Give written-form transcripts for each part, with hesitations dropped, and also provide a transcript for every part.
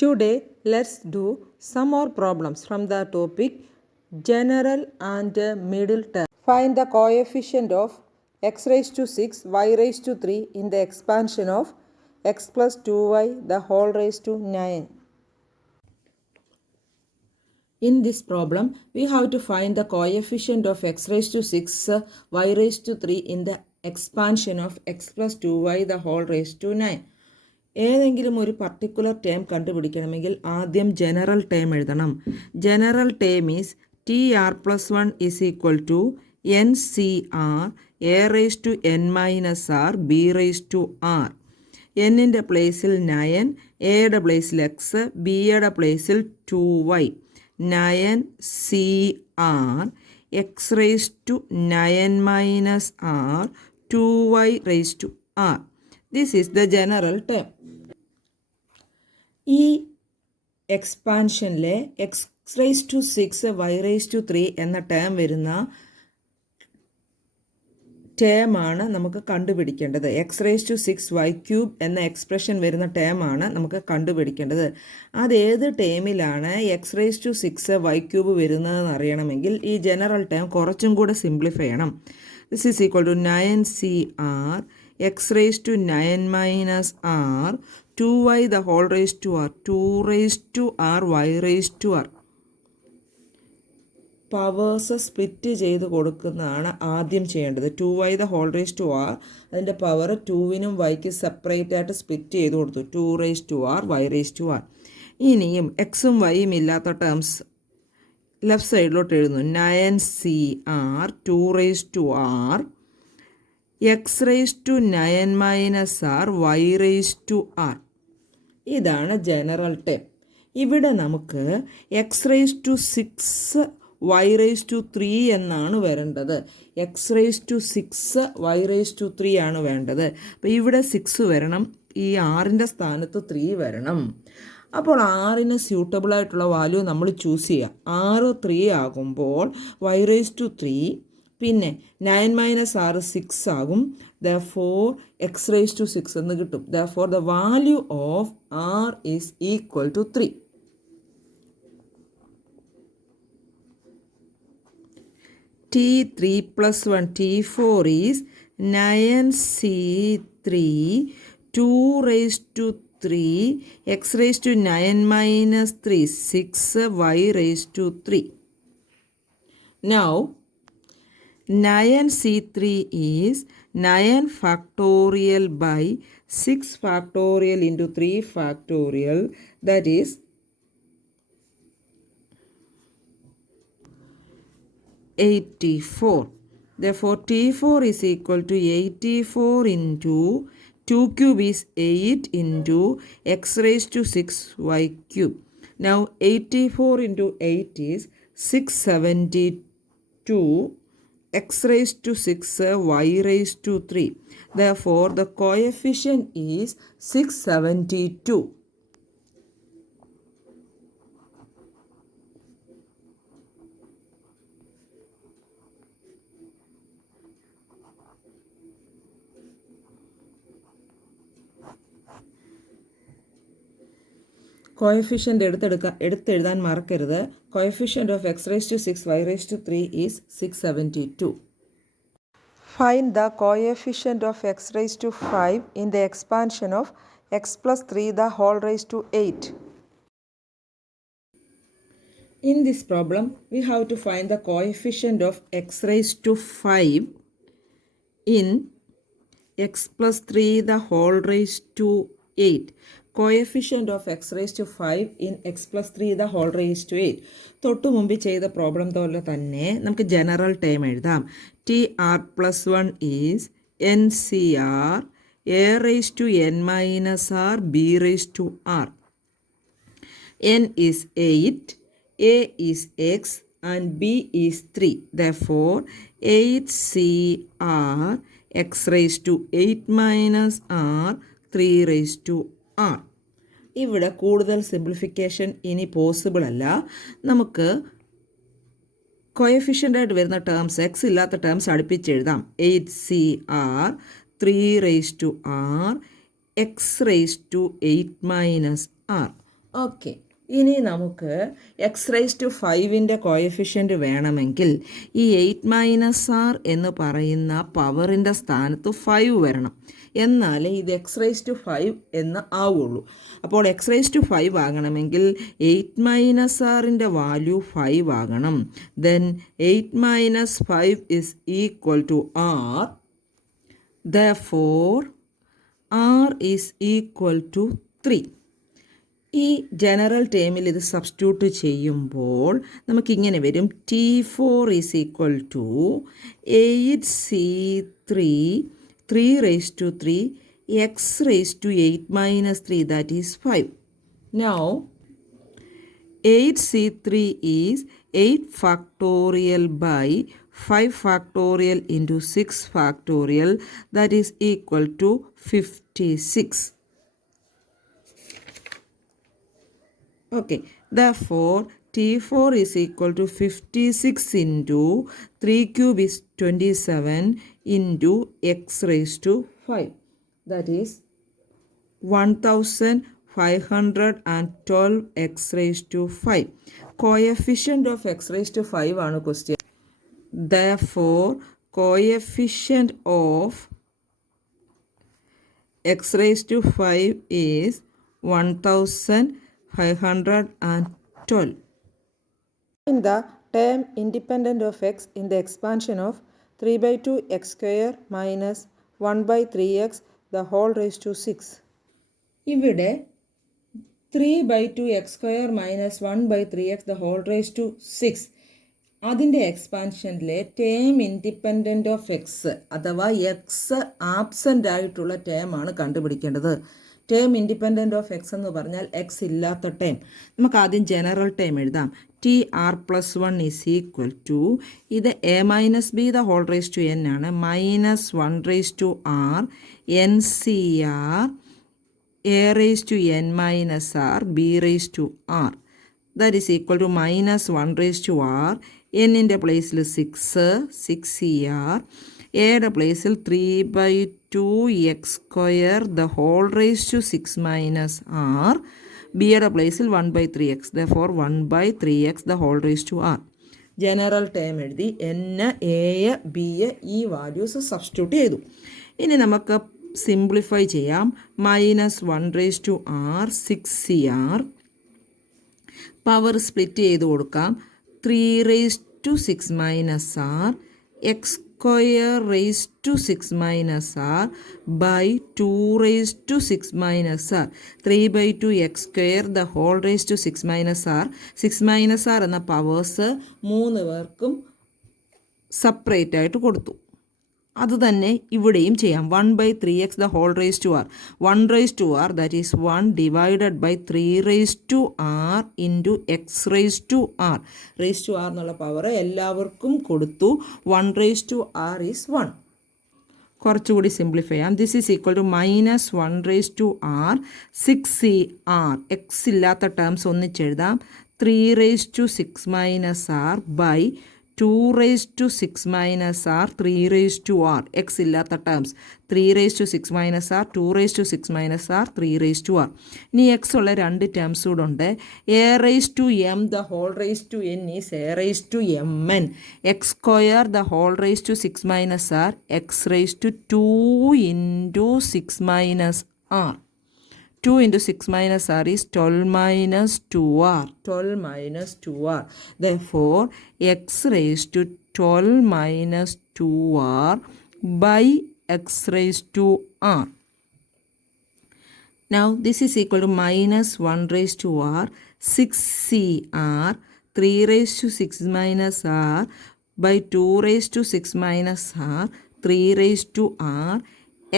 Today, let's do some more problems from the topic general and middle term. Find the coefficient of x raised to 6, y raised to 3 in the expansion of x plus 2y the whole raised to 9. In this problem, we have to find the coefficient of x raised to 6, y raised to 3 in the expansion of x plus 2y the whole raised to 9. ഏതെങ്കിലും ഒരു particular term കണ്ടുപിടിക്കണമെങ്കിൽ ആദ്യം general term എഴുതണം. General term is T R plus 1 is equal to N C R A raise to N minus R B raise to R. എന്നിൻ്റെ പ്ലേസിൽ 9, എയുടെ പ്ലേസിൽ X, ബിയുടെ പ്ലേസിൽ 2y. 9 C R X raise to 9 minus R 2y raise to R. This is the general term. ഈ എക്സ്പാൻഷനിലെ X raise to 6 Y raise to 3 എന്ന term വരുന്ന ടേമാണ് നമുക്ക് കണ്ടുപിടിക്കേണ്ടത്. X raise to 6 Y cube എന്ന എക്സ്പ്രഷൻ വരുന്ന ടേമാണ് നമുക്ക് കണ്ടുപിടിക്കേണ്ടത്. അതേത് ടേമിലാണ് X raise to 6 Y cube വരുന്നതെന്ന് അറിയണമെങ്കിൽ ഈ ജനറൽ ടേം കുറച്ചും കൂടെ സിംപ്ലിഫൈ ചെയ്യണം. This is equal to 9 C R X raise to 9 minus R 2y the whole raised to r 2 raised to r y raised to r. Powers split ചെയ്ത് കൊടുക്കുന്നതാണ് ആദ്യം ചെയ്യേണ്ടത്. 2y the whole raised to r അതിൻ്റെ power 2നും yക്ക് separate ആയിട്ട് split ചെയ്ത് കൊടുത്തു. 2 raised to r y raised to r. ഇനിയും എക്സും വൈയും ഇല്ലാത്ത ടേംസ് ലെഫ്റ്റ് സൈഡിലോട്ട് എഴുതുന്നു. 9 C r 2 raised to r x raise to 9 minus r y raise to r. ഇതാണ് ജനറൽ ടേം. ഇവിടെ നമുക്ക് x raise to 6 Y raise to 3 എന്നാണ് വരേണ്ടത്. X raise to 6 Y raise to 3 ആണ് വേണ്ടത്. അപ്പോൾ ഇവിടെ 6 വരണം, ഈ ആറിൻ്റെ സ്ഥാനത്ത് 3 വരണം. അപ്പോൾ ആറിന് സ്യൂട്ടബിളായിട്ടുള്ള വാല്യൂ നമ്മൾ ചൂസ് ചെയ്യുക. 6 3 ആകുമ്പോൾ വൈ റേസ് ടു 3, പിന്നെ 9 മൈനസ് 6 6 ആകും. therefore x raised to 6 എന്ന് കിട്ടും. therefore the value of r is equal to 3. t3 plus 1 t4 is 9c3 2 raised to 3 x raised to 9 minus 3 6 y raised to 3. Now 9c3 is 9 factorial by 6 factorial into 3 factorial, that is 84. Therefore T4 is equal to 84 into 2 cube is 8 into x raised to 6 y cube. Now 84 into 8 is 672 x raised to 6 y raised to 3. Therefore the coefficient is 672. Coefficient എടുത്തെഴുതാൻ മറക്കരുത്. Coefficient of x raise to 6 Y raise to 3 is 672. Find the coefficient of x raise to 5 in the expansion of x plus 3 the whole raise to 8. In this problem, we have to find the coefficient of x raised to 5 in x plus 3 the whole raised to 8. Coefficient of x raised to 5 in x plus 3 the whole raised to 8. തൊട്ടു മുമ്പ് ചെയ്ത problem പോലെ തന്നെ നമുക്ക് general term എഴുതാം. T R plus 1 is N C R A raise to N minus R B raise to r. n is 8, a is x and b is 3. Therefore 8cr x raised to 8 minus r 3 raised to r. ഇവിടെ കൂടുതൽ simplification ഇനി possible അല്ല. നമുക്ക് കോയഫിഷ്യൻ്റായിട്ട് വരുന്ന terms X ഇല്ലാത്ത terms അടുപ്പിച്ചെഴുതാം. 8cr 3 raised to r x raised to 8 minus r. Okay, ഇനി നമുക്ക് X raise to 5ൻ്റെ coefficient വേണമെങ്കിൽ ഈ 8 - r എന്ന് പറയുന്ന പവറിൻ്റെ സ്ഥാനത്ത് 5 വരണം, എന്നാലേ ഇത് എക്സ് റൈസ് ടു 5 എന്ന് ആവുള്ളൂ. അപ്പോൾ എക്സ് റൈസ് ടു 5 ആകണമെങ്കിൽ 8 - rൻ്റെ വാല്യൂ 5 ആകണം. Then 8 - 5 is equal to r. Therefore r is equal to 3. ഈ ജനറൽ ടേമിൽ ഇത് സബ്സ്റ്റിറ്റ്യൂട്ട് ചെയ്യുമ്പോൾ നമുക്കിങ്ങനെ വരും. T4 is equal to 8C3 3 x raised to 8 minus 3, that is 5. Now 8C3 is 8 factorial by 5 factorial into 6 factorial, that is equal to 56. Okay, therefore T4 is equal to 56 into 3 cube is 27 into x raised to 5, that is 1512 x raised to 5. Coefficient of x raised to 5 ആണ് question. Therefore coefficient of x raised to 5 is 1512. Find the term independent of x in the expansion of 3/2 x square minus 1/3x the whole raised to 6. ഇവിടെ 3/2 x square minus 1/3x the whole raised to 6 അതിൻ്റെ എക്സ്പാൻഷനിലെ term independent of X അഥവാ X absent ആയിട്ടുള്ള ടേമാണ് കണ്ടുപിടിക്കേണ്ടത്. Term independent of X എന്ന് പറഞ്ഞാൽ X ഇല്ലാത്ത term. നമുക്ക് ആദ്യം ജനറൽ ടേം എഴുതാം. TR+1 ഈസ് ഈക്വൽ ടു, ഇത് a-b the whole raise to n ആണ്, -1 raise to r NCR a raise to n minus r b raise to r, that is equal to -1 raise to r, എന്നിൻ്റെ പ്ലേസിൽ 6CR, എയുടെ പ്ലേസിൽ 3/2 x square the whole raise to 6 minus r, ബിയുടെ പ്ലേസിൽ 1/3x, therefore 1/3x the whole raise to r. General term എഴുതി, n, a, b ഈ values substitute ചെയ്തു. ഇനി നമുക്ക് സിംപ്ലിഫൈ ചെയ്യാം. -1 raise to r 6CR, power split ചെയ്ത് കൊടുക്കാം. 3 raise to 6 minus r x square raise to 6 minus r by 2 raise to 6 minus r, 3/2 x square the whole raise to 6 minus r. 6 minus r എന്ന powers 3 പേർക്കും separate ആയിട്ട് കൊടുത്തു. അതുതന്നെ ഇവിടെയും ചെയ്യാം. 1/3x the whole raise to r, 1 raise to r that is 1 divided by 3 raise to r into x raise to r. Raise to r എന്നുള്ള power എല്ലാവർക്കും കൊടുത്തു. 1 റേസ് ടു r ഈസ് 1. കുറച്ചുകൂടി സിംപ്ലിഫൈ ചെയ്യാം. This is equal to -1 raise to r 6CR, X ഇല്ലാത്ത terms ഒന്നിച്ചെഴുതാം. 3 raise to 6 minus r by 2 raise to 6 minus r 3 raise to r, X ഇല്ലാത്ത terms 3 raise to 6 minus r 2 raise to 6 minus r 3 raise to r. ഇനി X ഉള്ള 2 terms കൂടെ ഉണ്ട്. A raise to m the whole raise to n is A raise to mn, x square the whole raise to 6 minus r x raise to 2 into 6 minus r. 2 into 6 minus r is 12 minus 2r. 12 minus 2r. Therefore, x raised to 12 minus 2r by x raised to r. Now, this is equal to -1 raised to r, 6CR, 3 raised to 6 minus r by 2 raised to 6 minus r, 3 raised to r,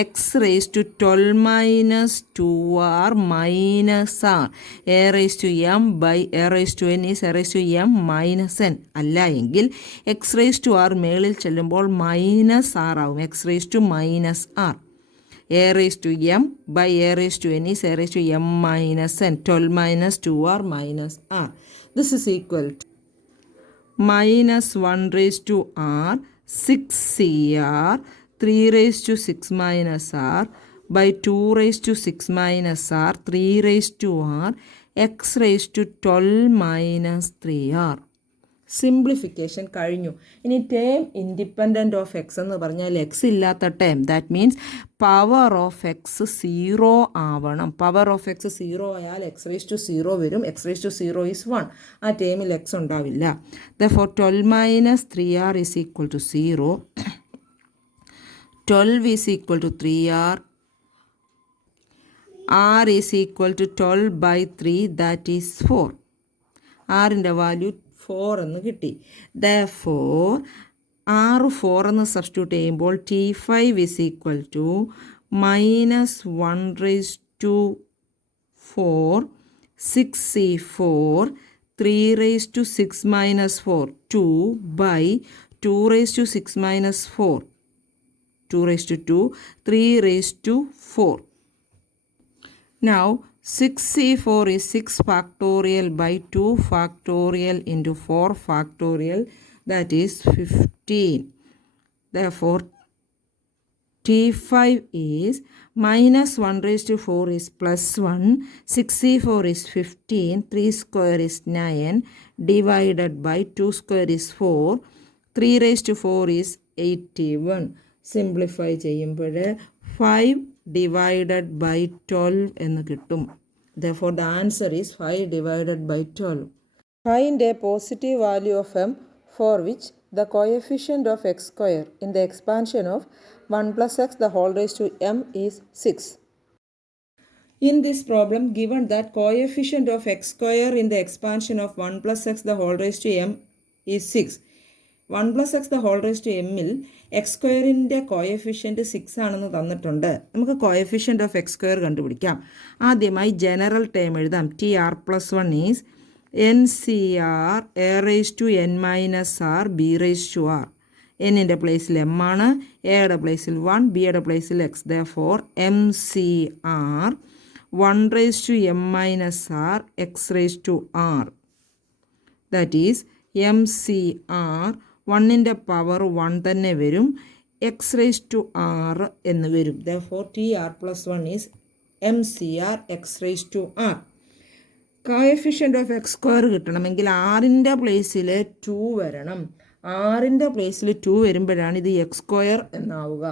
x raised to 12 minus 2r minus r. a raised to m by a raised to n is a raised to m minus n. അല്ല എങ്കിൽ x raised to r മേളിൽ ചെല്ലുമ്പോൾ minus r ആവും. x raised to minus r. a raised to m by a raised to n is a raised to m minus n. 12 minus 2r minus r. This is equal to -1 raised to r 6CR 3 raised to 6 minus r by 2 raised to 6 minus r 3 raised to r x raised to 12 minus 3r. Simplification കഴിഞ്ഞു. ഇനി term independent of X എന്ന് പറഞ്ഞാൽ X ഇല്ലാത്ത term, that means power of X 0 ആവണം. Power of X 0 ആയാൽ X raise to 0 വരും. X raise to 0 is 1. ആ ടേമിൽ എക്സ് ഉണ്ടാവില്ല. Therefore 12 minus 3r is equal to 0. 12 is equal to 3r. r is equal to 12 by 3, that is 4. ആറിൻ്റെ value 4 എന്ന് കിട്ടി. Therefore 4 എന്ന് സബ്സ്റ്റിറ്റ്യൂട്ട് ചെയ്യുമ്പോൾ T5 is equal to minus 1 raised to 4, 6C4, 3 raised to 6 minus 4, 2 by 2 raised to 6 minus 4, 2 raised to 2, 3 raised to 4. Now 6C4 is 6 factorial by 2 factorial into 4 factorial, that is 15. Therefore T5 is minus 1 raised to 4 is plus 1, 6C4 is 15, 3 square is 9, divided by 2 square is 4, 3 raised to 4 is 81. Simplify ചെയ്യുമ്പോൾ 5 divided by 12 എന്ന് കിട്ടും. Therefore the answer is 5 divided by 12. Find a positive value of m for which the coefficient of x square in the expansion of 1 plus x the whole raised to m is 6. In this problem, given that coefficient of x square in the expansion of 1 plus x the whole raised to m is 6. 1 plus x the whole raised to m ൽ X സ്ക്വയറിൻ്റെ coefficient 6 ആണെന്ന് തന്നിട്ടുണ്ട്. നമുക്ക് coefficient of x square കണ്ടുപിടിക്കാം. ആദ്യമായി general term എഴുതാം. T R plus 1 is N C R A raise to N minus R B raise to R. എന്നിൻ്റെ പ്ലേസിൽ എം ആണ്, എയുടെ പ്ലേസിൽ 1, ബിയുടെ പ്ലേസിൽ X. Therefore M C R 1 raise to M minus R X raise to R, that is M C R 1ൻ്റെ power 1 തന്നെ വരും, എക്സ് റേസ് ടു ആർ എന്ന് വരും. Therefore T R plus 1 is M C R X raise to r. Coefficient of x square കിട്ടണമെങ്കിൽ ആറിൻ്റെ പ്ലേസിൽ 2 വരണം. ആറിൻ്റെ പ്ലേസിൽ 2 വരുമ്പോഴാണ് ഇത് എക്സ് സ്ക്വയർ എന്നാവുക.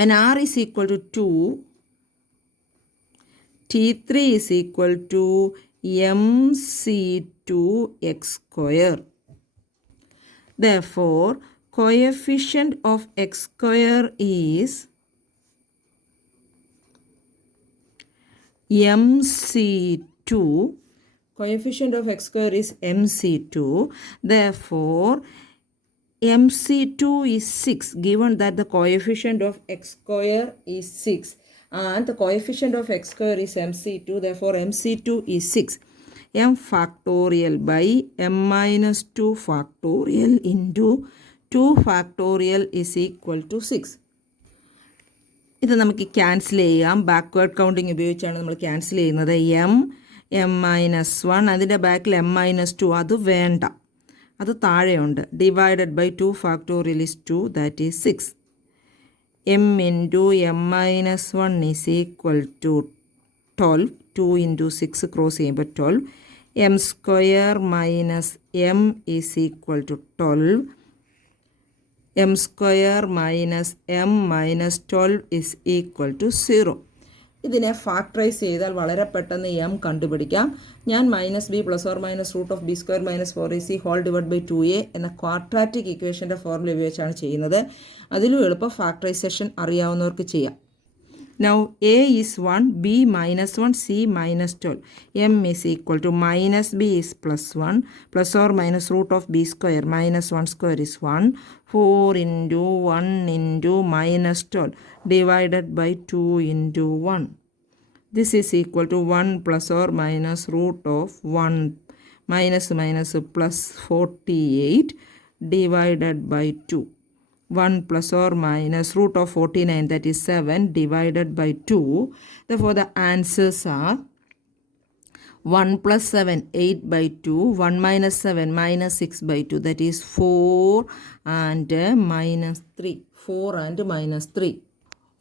When R is equal to 2, T3 is equal to M C two X square. Therefore, coefficient of x square is MC2. Coefficient of x square is MC2. Therefore, MC2 is 6, given that the coefficient of x square is 6 and the coefficient of x square is MC2. Therefore, MC2 is 6. m factorial by m minus 2 factorial into 2 factorial is equal to 6. ഇത് നമുക്ക് cancel ചെയ്യാം. Backward counting ഉപയോഗിച്ചാണ് നമ്മൾ cancel ചെയ്യുന്നത്. M minus 1, അതിൻ്റെ ബാക്കിൽ M minus 2, അത് വേണ്ട, അത് താഴെയുണ്ട്. Divided by 2 factorial is 2, that is 6. m into m minus 1 is equal to 12. 2 into 6 cross ചെയ്യുമ്പോൾ 12. m square minus m is equal to 12. m square minus m minus 12 is equal to 0. ഇതിനെ factorise ചെയ്താൽ വളരെ പെട്ടെന്ന് m കണ്ടുപിടിക്കാം. ഞാൻ minus b plus or minus root of b square minus 4ac whole divide by 2a എന്ന quadratic ഇക്വേഷൻ്റെ formula ഉപയോഗിച്ചാണ് ചെയ്യുന്നത്. അതിലും എളുപ്പം ഫാക്ടറൈസേഷൻ അറിയാവുന്നവർക്ക് ചെയ്യാം. Now a is 1, b minus 1, c minus 12. m is equal to minus b is plus 1 plus or minus root of b square minus 1 square is 1. 4 into 1 into minus 12 divided by 2 into 1. This is equal to 1 plus or minus root of 1 minus minus plus 48 divided by 2. 1 plus or minus root of 49, that is 7 divided by 2. Therefore, the answers are 1 plus 7, 8 by 2, 1 minus 7, minus 6 by 2, that is 4 and minus 3. 4 and minus 3.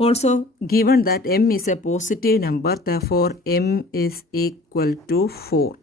Also given that m is a positive number, therefore m is equal to 4.